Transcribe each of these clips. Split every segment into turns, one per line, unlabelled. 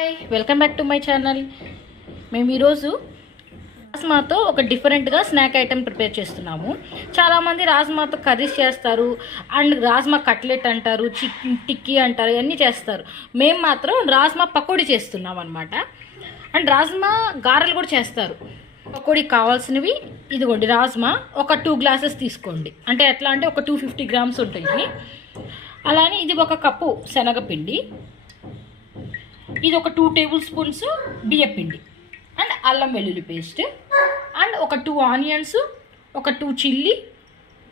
Hi welcome back to my channel మేము ఈరోజు రాజ్మాతో ఒక డిఫరెంట్గా స్నాక్ ఐటెం ప్రిపేర్ చేస్తున్నాము. చాలామంది రాజ్మాతో కర్రీస్ చేస్తారు అండ్ రాజ్మా కట్లెట్ అంటారు చికెన్ టిక్కీ అంటారు ఇవన్నీ చేస్తారు. మేము మాత్రం రాజ్మా పకోడీ చేస్తున్నాం అనమాట అండ్ రాజ్మా గారెలు కూడా చేస్తారు. పకోడీ కావాల్సినవి ఇదిగోండి రాజ్మా ఒక టూ గ్లాసెస్ తీసుకోండి. అంటే ఎట్లా అంటే ఒక టూ ఫిఫ్టీ గ్రామ్స్ ఉంటాయి అలానే ఇది ఒక కప్పు శనగపిండి. ఇది ఒక టూ టేబుల్ స్పూన్స్ బియ్యపిండి అండ్ అల్లం వెల్లుల్లి పేస్ట్. అండ్ ఒక టూ ఆనియన్స్ ఒక టూ చిల్లీ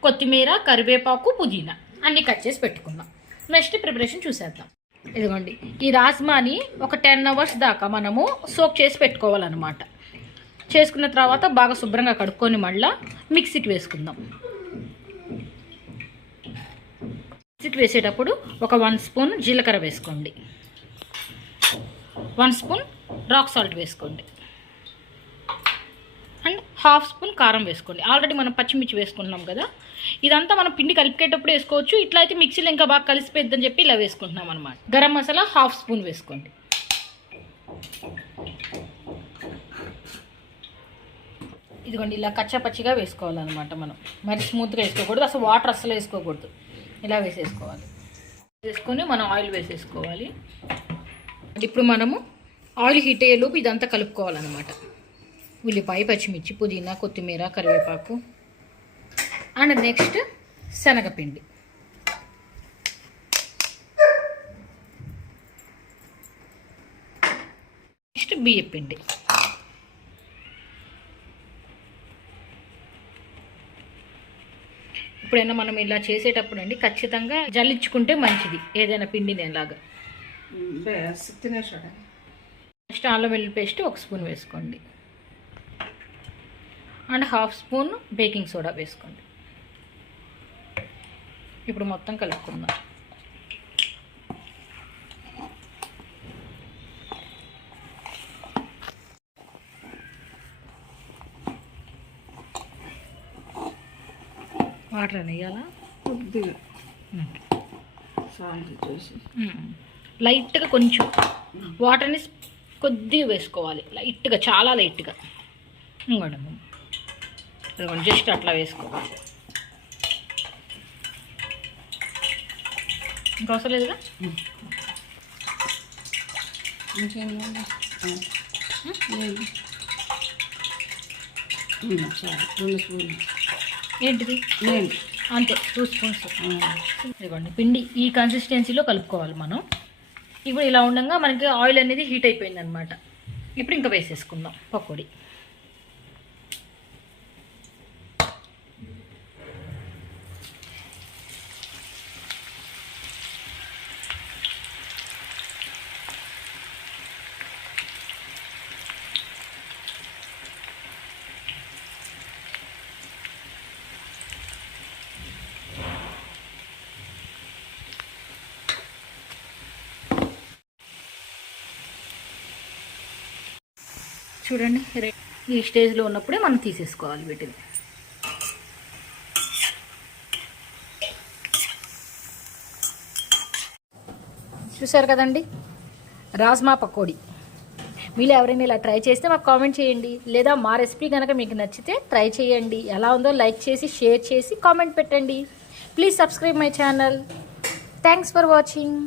కొత్తిమీర కరివేపాకు పుదీనా అన్నీ కట్ చేసి పెట్టుకుందాం. నెక్స్ట్ ప్రిపరేషన్ చూసేద్దాం. ఇదిగోండి ఈ రాజ్మాని ఒక టెన్ అవర్స్ దాకా మనము సోక్ చేసి పెట్టుకోవాలన్నమాట. చేసుకున్న తర్వాత బాగా శుభ్రంగా కడుక్కొని మళ్ళీ మిక్సీకి వేసుకుందాం. మిక్సీకి వేసేటప్పుడు ఒక వన్ స్పూన్ జీలకర్ర వేసుకోండి. వన్ స్పూన్ రాక్ సాల్ట్ వేసుకోండి. అండ్ హాఫ్ స్పూన్ కారం వేసుకోండి. ఆల్రెడీ మనం పచ్చిమిర్చి వేసుకుంటున్నాం కదా. ఇదంతా మనం పిండి కలిపేటప్పుడు వేసుకోవచ్చు. ఇట్లా అయితే మిక్సీలో ఇంకా బాగా కలిసిపోద్దని చెప్పి ఇలా వేసుకుంటున్నాం అనమాట గరం మసాలా హాఫ్ స్పూన్ వేసుకోండి. ఇదిగోండి ఇలా కచ్చా పచ్చిగా వేసుకోవాలన్నమాట మనం. మరి స్మూత్గా వేసుకోకూడదు. అసలు వాటర్ అస్సలు వేసుకోకూడదు. ఇలా వేసేసుకోవాలి. వేసుకొని మనం ఆయిల్ వేసేసుకోవాలి. ఇప్పుడు మనము ఆయిల్ హీట్ అయ్యేలోపు ఇదంతా కలుపుకోవాలన్నమాట. ఉల్లిపాయ పచ్చిమిర్చి పుదీనా కొత్తిమీర కరివేపాకు అండ్ నెక్స్ట్ శనగపిండి. నెక్స్ట్ బియ్యపిండి. ఇప్పుడైనా మనం ఇలా చేసేటప్పుడు అండి ఖచ్చితంగా జల్లించుకుంటే మంచిది ఏదైనా పిండిని ఎలాగా
తినేసాడు
నెక్స్ట్ అల్లం వెల్లుల్లి పేస్ట్ ఒక స్పూన్ వేసుకోండి. And half spoon baking soda వేసుకోండి. ఇప్పుడు మొత్తం కలుపుకుందాం. వాటర్ అని వేయాలా?
కొద్దిగా. సాల్ట్ చేసి
లైట్గా కొంచెం వాటర్ని కొద్దిగా వేసుకోవాలి. లైట్గా చాలా లైట్గా. ఇంకోటి జస్ట్ అట్లా వేసుకోవాలి. ఇంకా అవసరం లేదుగా?
రెండు
ఏంటిది అంతే టూ స్పూన్స్. ఇదిగోండి పిండి ఈ కన్సిస్టెన్సీలో కలుపుకోవాలి మనం. ఇప్పుడు ఇలా ఉండగా మనకి ఆయిల్ అనేది హీట్ అయిపోయింది అనమాట ఇప్పుడు ఇంకా వేసేసుకుందాం పకోడీ. చూడండి ఈ స్టేజ్లో ఉన్నప్పుడే మనం తీసేసుకోవాలి వీటిని. చూసారు కదండి? రాజ్మా పకోడీ. మీరు ఎవరైనా ఇలా ట్రై చేస్తే మాకు కామెంట్ చేయండి. లేదా మా రెసిపీ కనుక మీకు నచ్చితే ట్రై చేయండి. ఎలా ఉందో లైక్ చేసి షేర్ చేసి కామెంట్ పెట్టండి. Please subscribe my channel. Thanks for watching.